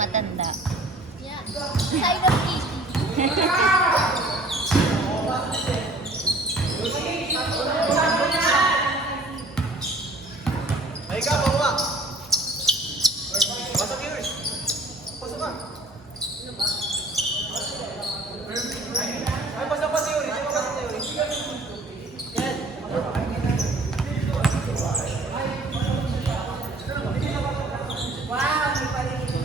Matanda. Side of Kitty. Ay ka, bawa. Pasok yun. Pasok ka. Ay, pasok pa si Yuri. Sino pasok si Yuri? Yan. Wow, may paligid.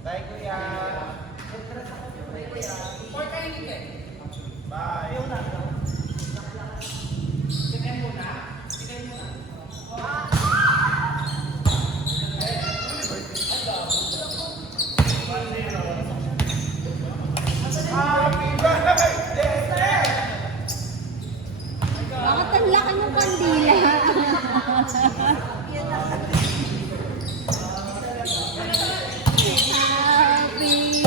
Bye, kuya. Bye. Bakit ang laki ng kandila? Happy!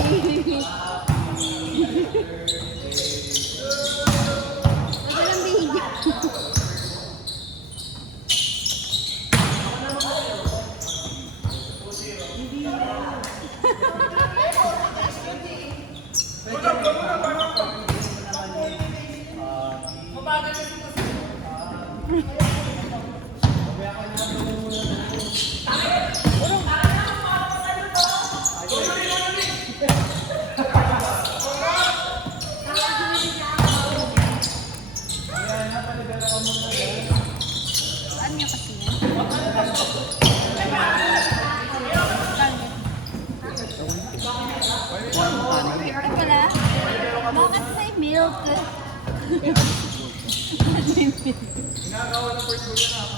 Wala lang bihigyan. Saan niya kasi yan? Ay pala? Bakit may milk? Ginagawa ng first goal na ako.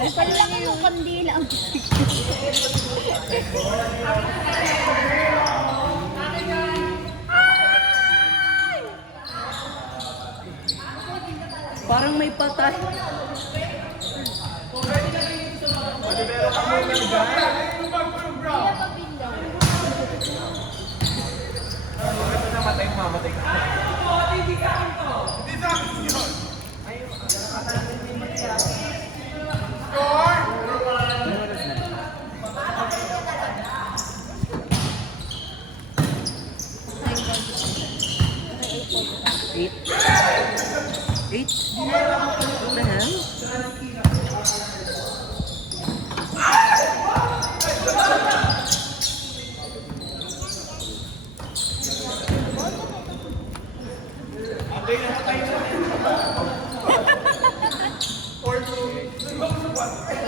Ay pala lang yung kandila. Parang may patay. Pero ka mo ng guy. Ito namatay, mamatay ka. Eight. What the hell?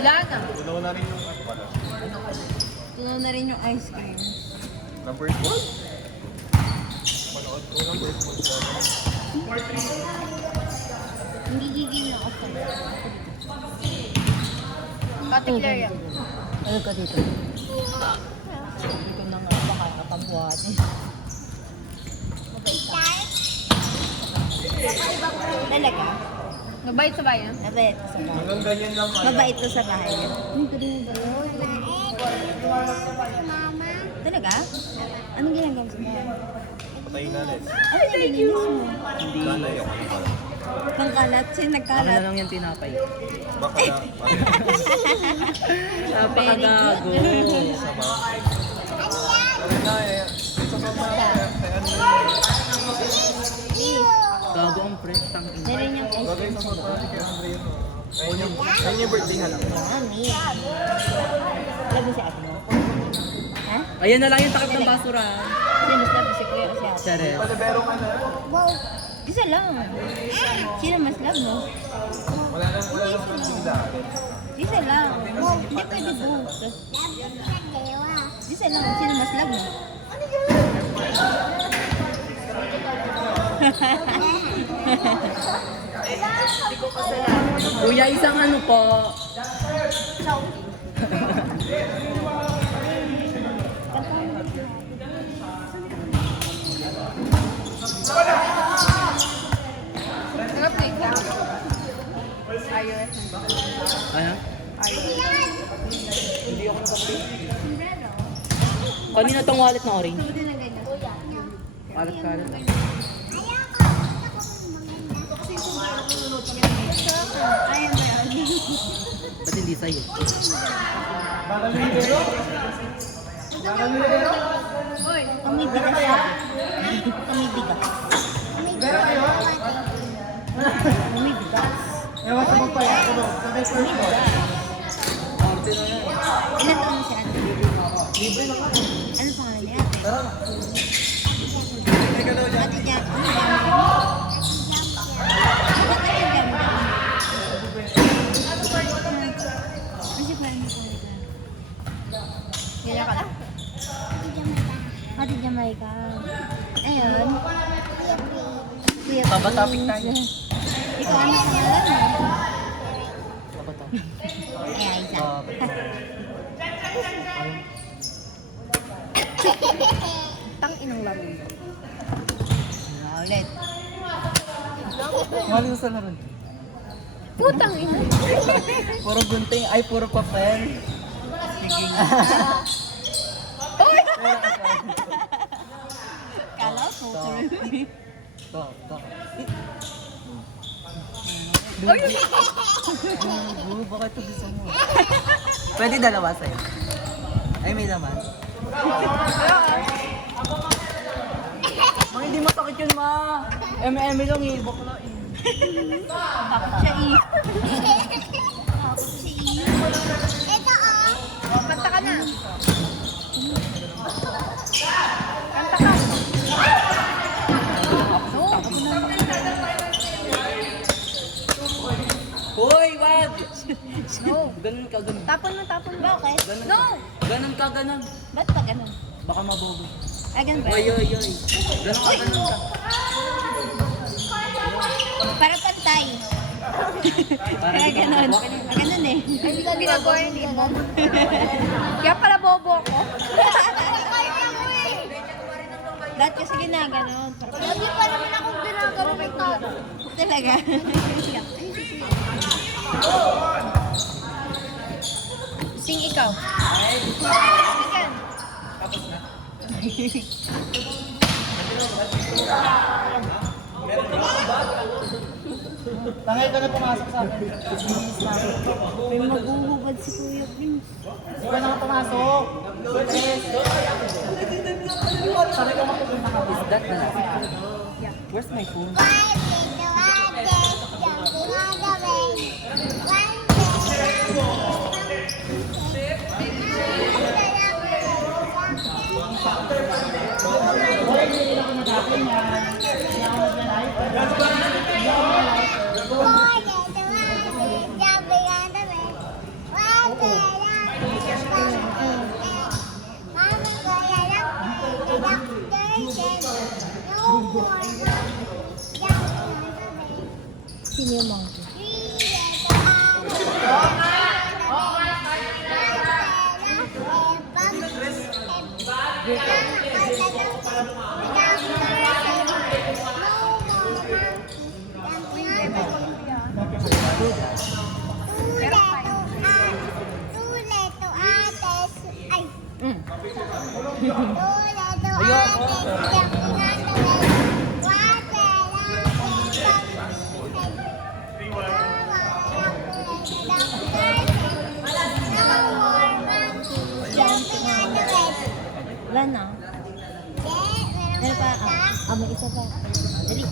Wala na. Tunaw na rin yung ano pala. Tunaw na rin yung ice cream. Number 12? Manood ko ng first goal. Hindi gigil na ako. Patikler yan. Ano ka dito? Dito na nga baka kapabuhat. Talaga? Mabait sa bayan? Mabait sa bahay. Hanggang ganyan lang kaya. Mabait to sa bahay. Ay, kanina ba yun? Mama. Talaga? Anong ginagawa sa bahay? Patay na rin. Ay, thank you. Hindi. Wala yung ano pala. Kang kalat, Ako siya na nagkalat. lang yung tinapay. Baka na, Napakagago. sama. Ano na eh. Sa mama, Gago ang fresh tang ina. Meron yung ice bagay cream sa sa mama, si Andre yun. Ayun yung birthday nga lang. Mami. Labo si ate mo. Ha? Ayan na lang yung takip ng basura. Sino mas labo si kuya o si ate? Siya rin. Palibero ka na. Wow. Isa lang. Sino mas labo? Wala nang sila. Isa lang. Wow. Hindi pwede both. Isa lang. Sino mas labo? Kuya, isang ano po. Nag-update ka? iOS. Ano? Hindi ako nakapit. Kanina tong wallet na orange. Kalat-kalat lang. Ayan ba yan? Ba't hindi sa'yo? Uy, tumibigas siya. Tumibigas. Tumibigas. Ewan sa magpaya ko doon. Sabay ko ito. Arte na yan. Ilan taon na si ate? Libre na ka. Ano pangalan ni ate? Tara na. Ate Jack. Ano ba? Kasi parang hindi ko Kaya ka na? Ate Jamaica. Ayun. Kuya Baba Prince. topic tayo. Ikaw ano pangalan mo? Ako to. Ay, isa. Tang inang laro. Ulit. Mali ko sa laro. Putang ina. Puro gunting. Ay, puro papel. Sige nga. Uy! Kala ko. To, to. Uy! Bakit ito gusto mo? Pwede dalawa sa'yo. Ay, may laman. Mga hindi masakit yun, ma. M&M lang eh. Bako na eh. Takot siya eh. Takot siya eh. Ito oh. Kanta ka na. Kanta ka. Hoy, wag! No. Ganun ka, ganun. Tapon mo, tapon mo. Bakit? Ganun. No. Ganun ka, ganun. Ba't pa ganun? Baka mabobo. Ay, ganun ba? Oy, oy, oy. Ganun ka, ganun ka. Para pantay. Para Kaya di ka ganun. mabok. Ganun eh. Hindi ko ginagawa yun eh. Kaya pala bobo ako. Lahat kasi ginaganon. Lagi pa naman akong ginaganon ito. Talaga? Sing ikaw. Sing. Tangay ka na pumasok sa akin. May maghuhubad si Kuya Prince. Hindi ka na pumasok. Yes. Sabi ko makupunta ka. Is that the last one? Where's my phone? Sino yung monkey? Wala na. Meron pa. May isa pa. Dali.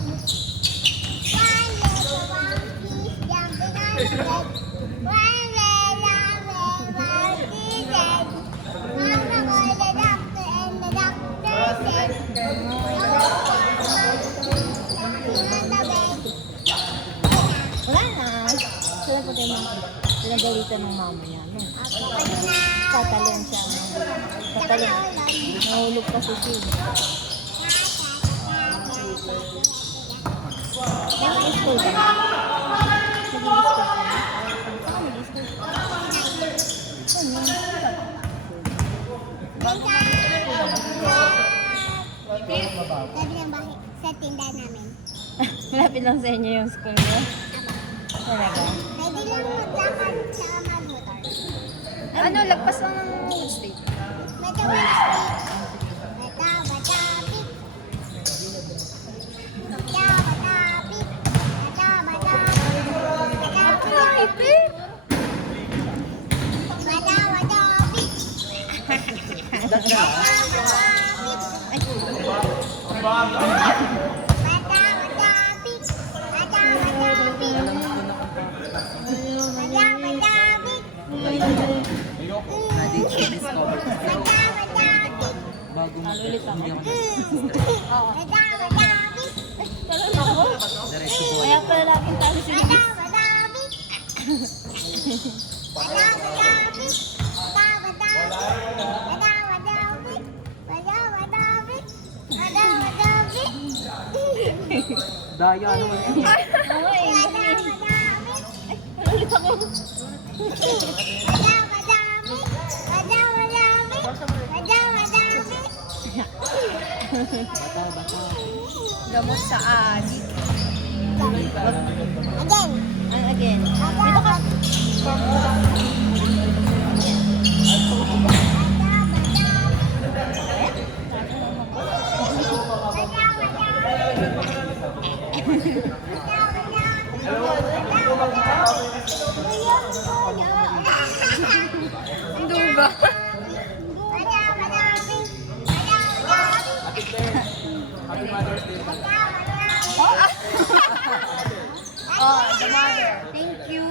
Wala na. Sila po tayo pinagalitan ng mama niya. No? Tatalon siya. Tatalon. Nahulog kasi siya. Nag-i-school ka na? Nag-i-school ka na? Saan nag-i-school ka? Saan yun? Sabi ng bahay sa tindahan namin. Malapit lang sa inyo yung school niyo? Talaga? Pwede lang maglakad sa mag-motor. Ano, lagpas lang ng Wood State. Medyo Wednesday. Bata-bata-pip. Bata-bata-pip. Bata-bata-pip. Bata-bata-pip. Bata-bata-pip. Bata-bata-pip. Bata-bata-pip. Bata-bata-pip. Na-discover. Bata-bata-pip. Bago hindi ako Bata-bata-pip. diretso po. Kaya pala laging tayo si Bibi. Bata-bata-pip. Bata-bata-pip. Bata-bata-pip. Bata-bata-pip. Bata-bata-pip. Daya naman. Oo eh. Bata-bata-pip. Ulit ako. Bata-bata-pip. Bata-bata-pip. Bata-bata-pip. Gamot sa adik. Again. Again. Dito ka. Ang duga. Happy Mother's Day. Oh, the mother. Thank you.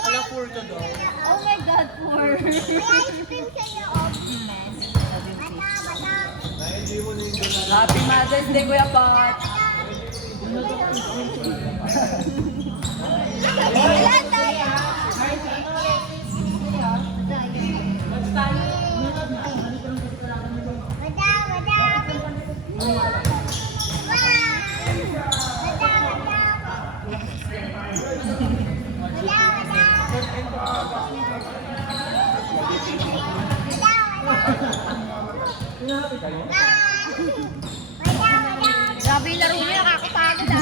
Ala, poor ka daw. Oh my God, poor. Na-enjoy mo na yung doon. Happy Mother's Day, Kuya Pat! Wala tayo. Grabe yung laro niya, nakakapagod ah.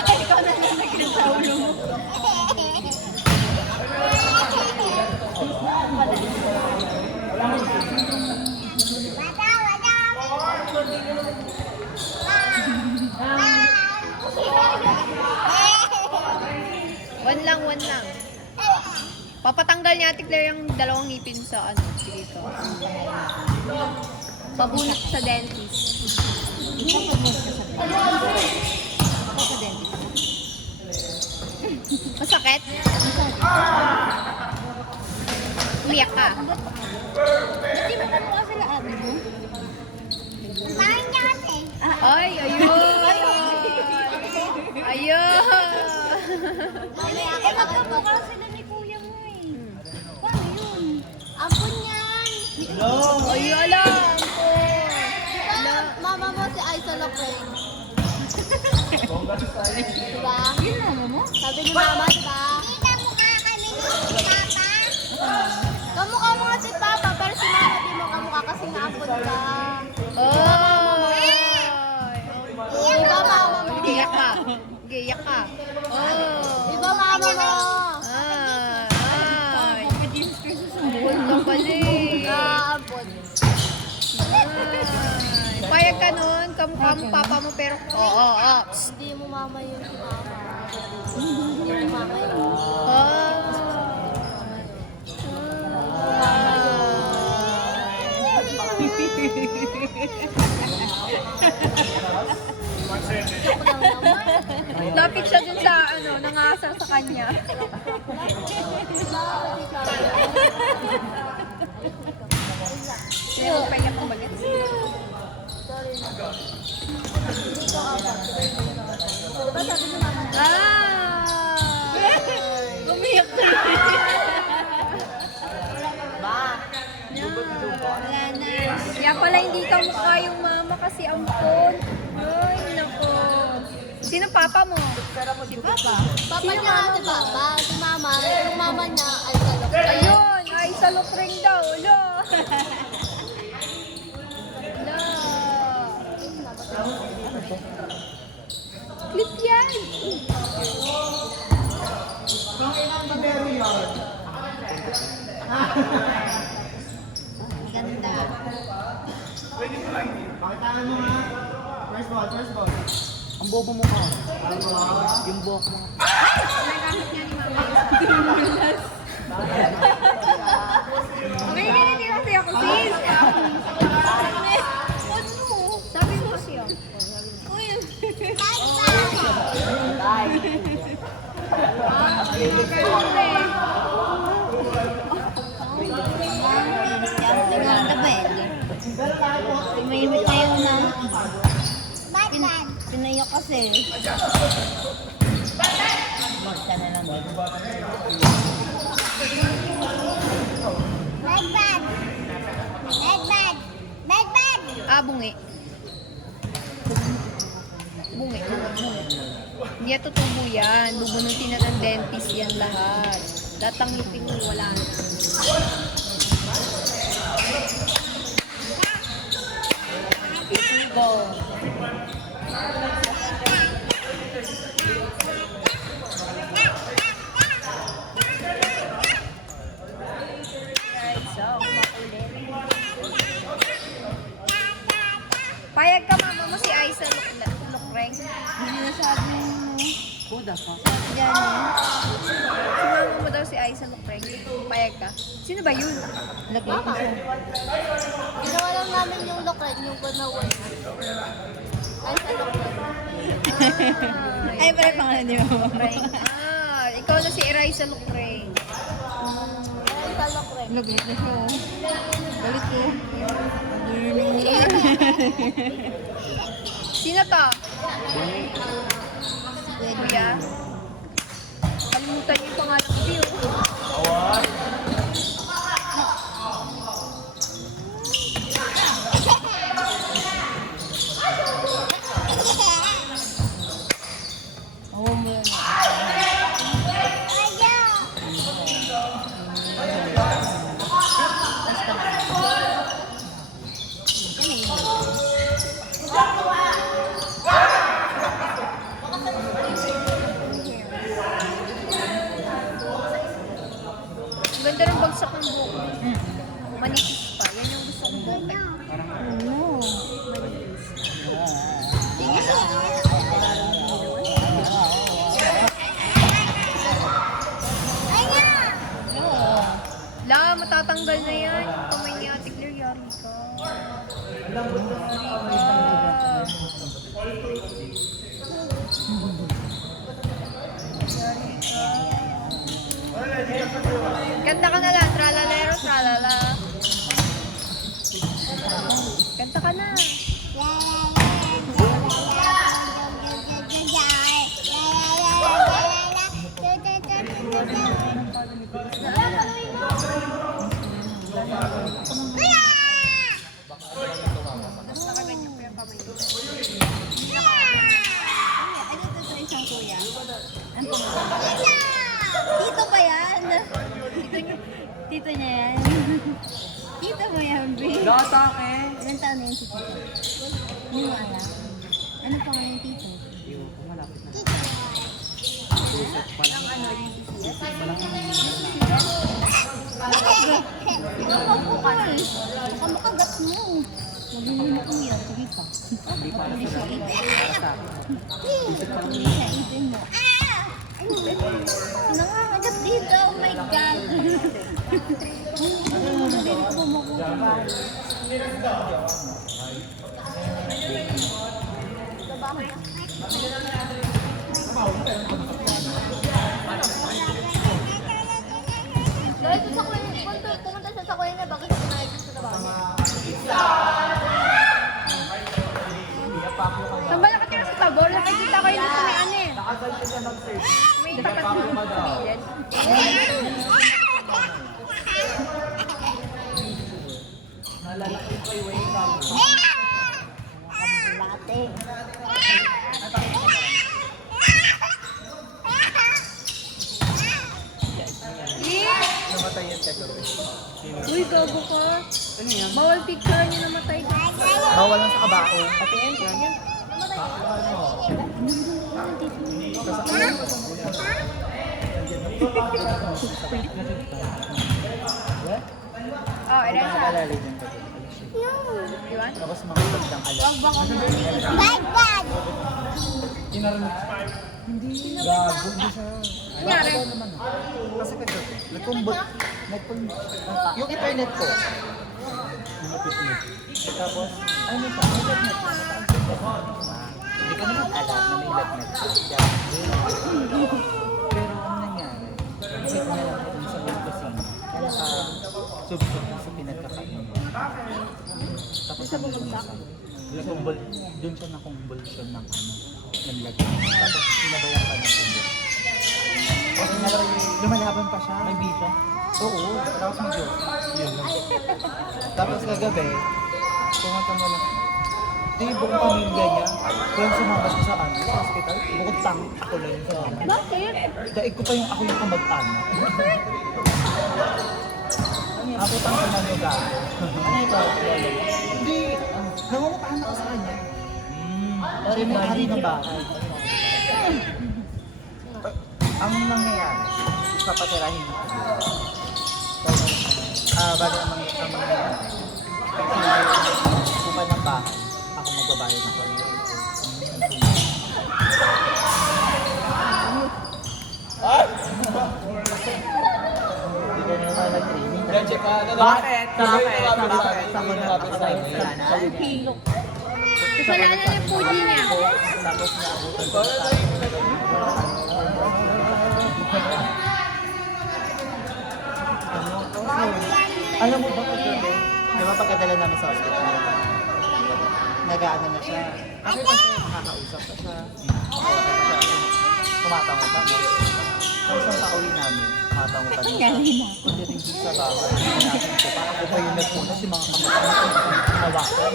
Ay, ikaw na nalagyan sa ulo mo. One lang. Papatanggal niya, Ate Claire, yung dalawang ngipin sa ano. Sige ko. Pabunot sa dentist. Sa dentist. Masakit? Umiyak ka? Hindi mo kanuha sila ate mo? Bakit niya kasi? Ay, ayun! Ayun! Mamaya ako Magkamukha sila ni kuya mo eh. Paano yun? Ampun yan. Ay, alam ko! Mama mo si Aiza Lopez. Diba? Yun mama mo? Sabi ni mama, diba? Kita mukha kami ni Papa. Kamukha mo nga si Papa, pero si mama di mo kamukha kasi naampun ka. Oh! Diba mama mo? Giyak ka. Giyak ka. Oh! Diba mama mo? Ay! Buwan ka pala eh. Naampun. Ay. Payag ka nun, kamukha mo papa mo pero... Oo, oo. Hindi mo mama yun si mama. Yung mama yun. Joke lang naman. Lapit siya dun sa ano, nangasar sa kanya. Kaya magpahinga pang bagat. Diba sabi ni mama na, Umiyak ka. wala na. Kaya pala hindi ka mukha yung mama kasi ampon. Ay, nako. Sino papa mo? Si Papa. Papa niya nga si Papa. Si Mama, yung mama niya ay kalok. Ayun, ay sa lukring daw. Lo. Clip yan. Ganda. Pakitaan mo nga. First ball, first ball. Ang bobo mo ka. Yung buhok mo. Okay, hindi kasi ako sis. Sabi mo kasi ako. Tumahimik tayo na. Pinayo kasi. Magka na lang. Bungi. Bungi. Hindi ito tubo yan. Bubunutin na ng dentist yan lahat. Lahat ang ngipin mo, wala na. Go. Payag ka mama mo si Aiza Lukreng. Hindi na sabi mo. Kuda pa. Yan eh. Si mama mo daw si Aiza Lukreng. Payag ka. Sino ba yun? Lagay ko siya. Ginawa lang namin yung lokret, yung panawon. Ay, sa lokret. Ay, pala pangalan niyo. Lukreng. Ikaw na si Aiza Lukreng. Ay, sa lokret. Lagay ko siya. Galit ko. Sino to? Kuya? Kalimutan niyo yung pangalan ko, Bill. Oo mo yun. Ang ganda ng bagsak ng buhok mo. Manipis pa. Yan yung gusto kong buhok. Ano? La, matatanggal na yan. Yung kamay ni Ate Claire, yari ka. Kanta ka na lang, tralalero, tralala. Kanta ka na. Tapos nakaganyan ko yung kamay. Ano to sa isang kuya? Ano pangalan? Tito ba yan? Tito niya yan? Tito mo yan, B? Lata ke. Ilan taon na yun si Tito? Hindi mo alam. Ano pangalan yung Tito? Yung malapit na. Kamakagat mo. Magulo ko yan. Sige pa. Hindi para sa lahat. Para sa akin. Hindi siya ipin mo. Nangangagat dito. Oh my God. Hindi ko bumukuha ba? Dahil ito sa kuya, pumunta siya sa kuya niya, bakit siya kumain sa trabaho niya? Saan ba nakatira sa Tabor? Nakikita ko yun sa may ano eh. Nakasalita siya mag-search. May tapat ng pamilya. Nalalaki ko yung way back. Late. Namatay yan siya doon. Uy, gago ka. Bawal picture niyo namatay. Bawal lang sa kabao. Patingin, yan. Oh, ilan siya? Nakalalay din ko. Iwan? Tapos mga pagdang alam. Bad, bad! Gago, hindi siya. Kunyari. Kasi kagabi, nagkumbot. Yung internet ko. Tapos, ano pa? May lagnet pa. Hindi ko naman alam na may lagnet pa. Pero ang nangyari, kasi ko na lang kung sa may kusina, naka-subsub sa pinagkakain. Tapos ang bumagsak. Doon siya nakumbulsyon ng ano, ng lagnet. Tapos sinabayan pa ng kumbol. Lumalaban pa siya. May bisa? Oo, tapos mag-Diyos. Tapos kagabi, pumatang mo lang. Di buong pamilya niya, kung sumabat sa ano, sa hospital, bukod tang ako lang yung sumama. Bakit? Daig ko pa yung ako yung kamag-anak. Ako tang sinanuga. Ano ito? Hindi, nangungutahan ako sa kanya. Siya may hari ng bahay. Ang nangyayari, papatirahin ko. Bago ang mangyayari, kupa ng bahay, ako magbabayad ng kuryente. Hindi ka naman nag-training. Check ka. Bakit? Sa ko na Kasalanan niya yung Fuji niya. Tapos naabutan ko sa alam mo ba kagabi? Di ba pagkadala namin sa hospital? Nag-aano na siya. Kasi kasi nakakausap pa siya. Tumatango pa. Tapos ang pauwi namin, tumatango pa din siya. Kundi rin dito sa bahay. Natin ko pa. Ako pa yung nagpunas yung mga kamag-anak. Nawakan.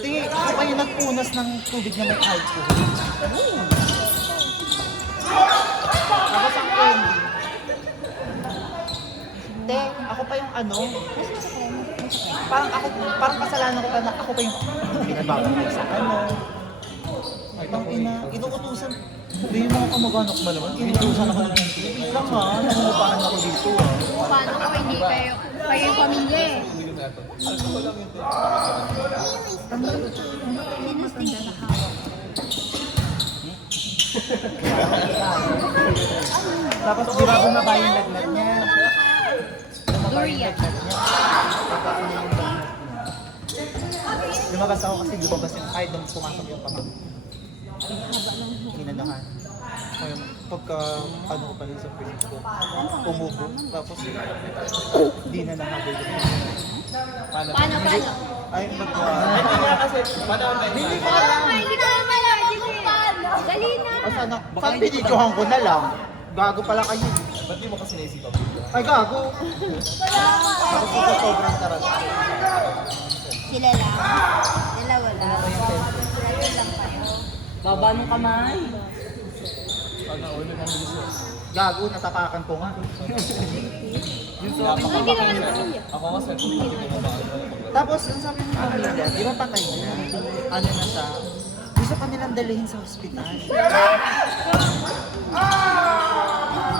Tingin, ako pa yung nagpunas ng tubig na may alcohol. Tapos ang candy. Te, ako pa yung ano. Parang kasalanan ko pa na ako pa yung pinababalik sa ano. Ay, pang ina, inuutusan. Hindi yung mga kamag-anak mo naman. Inuutusan ako ng hindi lang ha. Nangungupahan ako dito ha. Paano ko hindi kayo yung pamilya eh? Sinusting sa hawak. Tapos di ba bumaba yung lagnat niya? Durian. Lumabas ako kasi lumabas yung kahit nung pumasok yung pamang. Hinadahan. Ngayon, pagka ano ko pa rin sa face ko, umubo. Tapos di na nakabil. Paano? Ay, magwa. Hindi nga kasi, panahon na Hindi ko alam. Hindi ko naman alam kung paano. Dali na. Sana, saan binidyohan ko na lang? Gago pala kayo. Ba't di mo kasi naisipan? Ay, gago. Tapos ito sobrang tarata. Sila lang. Dalawa lang. Dalawa lang kayo. Baba ng kamay. Pag-naulo ng bilis mo. Gago, natapakan ko nga. Ako nga sa hindi ko mabakal. Tapos, ang sabi ng pamilya, di ba patay na? Ano na siya? Gusto ka nilang dalhin sa ospital.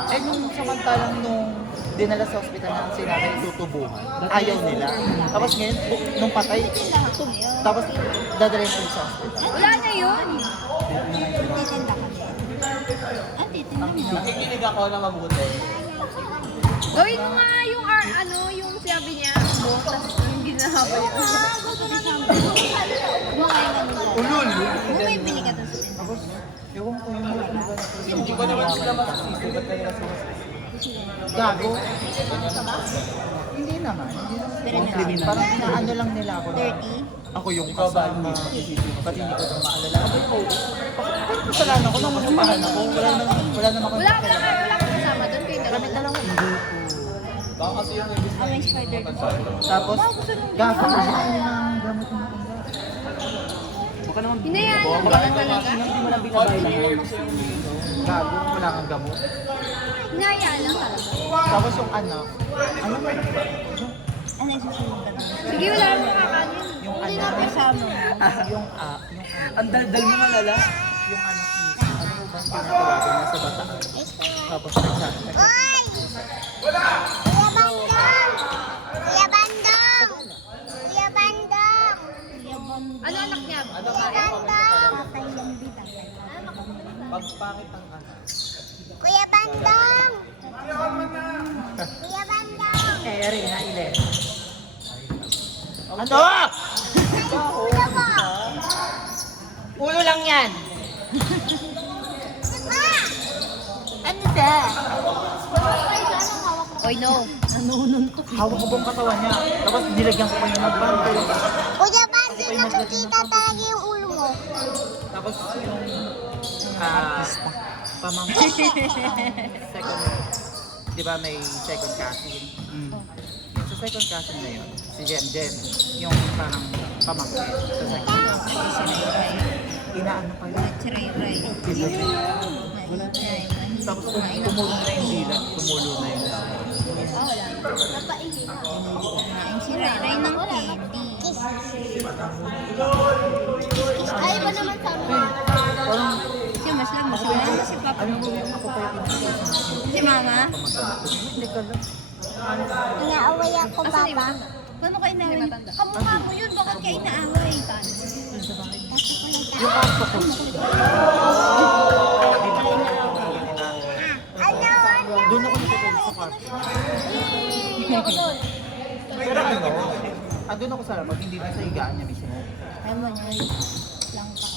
Eh, nung samantalang nung dinala sa ospital na sinabi tutubuhan, ayaw nila. Tapos ngayon, nung patay, tapos dadalhin ulit sa ospital. Wala na yun. Titinda ka. Ate, tingnan mo. Nakikinig ako na mabuti. Gawin mo nga yung yung sabi niya, tapos yung ginahaba niya. Kumakain ka nila. Ulul! Kung may bili ka doon sa tindahan. Tapos, ewan ko yung mga Hindi ko naman sila masasisi. Ba't kaya sila gago. Hindi naman. Pero na. Parang inaano lang nila ako na 30? ako yung kasama. Pati hindi ko na maalala. Ako po, bakit kasalanan ko nung masumpahan ako? Wala naman ako. Wala kang kasama doon kayo Kami dalawa. dalawa. Hindi po. Baka kasi yung Ah, may spider dito. Tapos, gago. Ano ng gamot mo? Baka naman Hinayaan lang ba talaga? hindi mo lang binabayad. Gago, wala kang gamot. Hinayaan lang talaga. Tapos yung anak, ano ba? Ano yung susunod ka doon? Sige, wala namang kakanin. Yung Hindi anak, na kasama mo. yung ang daldal mo malala. Yung anak niya, ano mo bang tinatawagan niya sa bataan? Tapos nagchat. Oy! Kuya Bandong! Kuya Bandong! Kuya Bandong! Ano anak niya? Kuya Bandong! Patay yung bita. pagpangit ang anak. Kuya Bandong! Kuya Bandong! Eri na ile. Ano? Ulo mo! Ulo lang yan. Ah! Ano ba? Oy, no. Hawak ko bang katawan niya. Tapos nilagyan ko pa yung magbando. Kuya Bandong, nakikita talaga yung ulo mo. Tapos yung pamangkin. Second, di ba may second cousin? Sa second cousin na yun, si Jem, yung parang pamangkin. Sa second cousin, inaano pa yun. Tsiray-ray. Tapos tumulong na yung dila, tumulo na yung dila. Kumain si Ray-Ray ng candy. Ay, ba naman sa amin? Parang, Kasi mas lang, mas wala si Papa. ano mo yung ako pa yung Si Mama? hindi ka lang. Inaaway ako, Asan Papa. Paano ka inaaway? Hindi matanda. Kamukha mo yun, bakit ka inaaway? Yung pasto ko. Ano? Doon ako nakatulog sa kwarto. Pero ano, doon ako sa labas, hindi na sa higaan niya mismo. Ayaw mo niya, lang pa ako.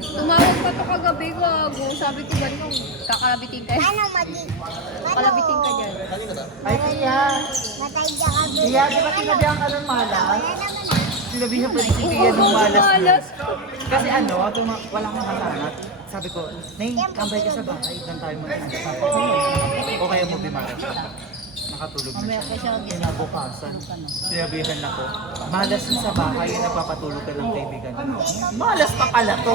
Tumawag pa to kagabi, gago. Sabi ko ba nung kakalabitin ka? Ano, Kalabitin ka dyan. Ay, kaya. Matay ka ka, baby. Kaya, di ba tinabihan ka ng malas? Wala naman ah. Sinabihan pa si Kaya ng malas. Malas. Kasi ano, wala kang kasama. Sabi ko, Nay, kambay ka sa bahay. Doon tayo mag-isip. O kaya mo bimara siya. Nakatulog na Mamaya siya. ko siya mag Kinabukasan, sinabihan ako, malas na sa bahay, napapatulog ka lang kaibigan. Malas pa pala to.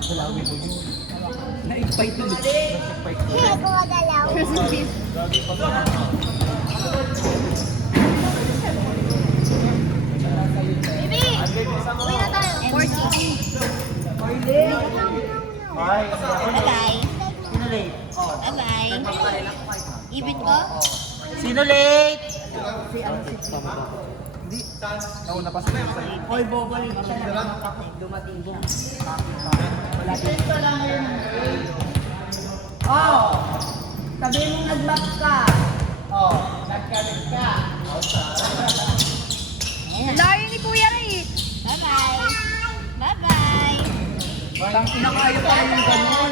Dalawin mo yun. Na-invite ulit. Na-invite ulit. Hindi ko magalaw. Baby! Uwi na tayo. 40. Ay, Bye-bye. sino late? Bye-bye. Ibit ko? Sino late? Si ano si Tama ba? Hindi. Nauna pa sila sa Hoy, Bobol. Dumating siya. Wala dito lang ngayon. Oh! Sabi mo nag-back ka. Oh, nag-connect ka. Layo ni Kuya Ray. Bye-bye. Bye-bye. Walang pinakayo pa yung ganun.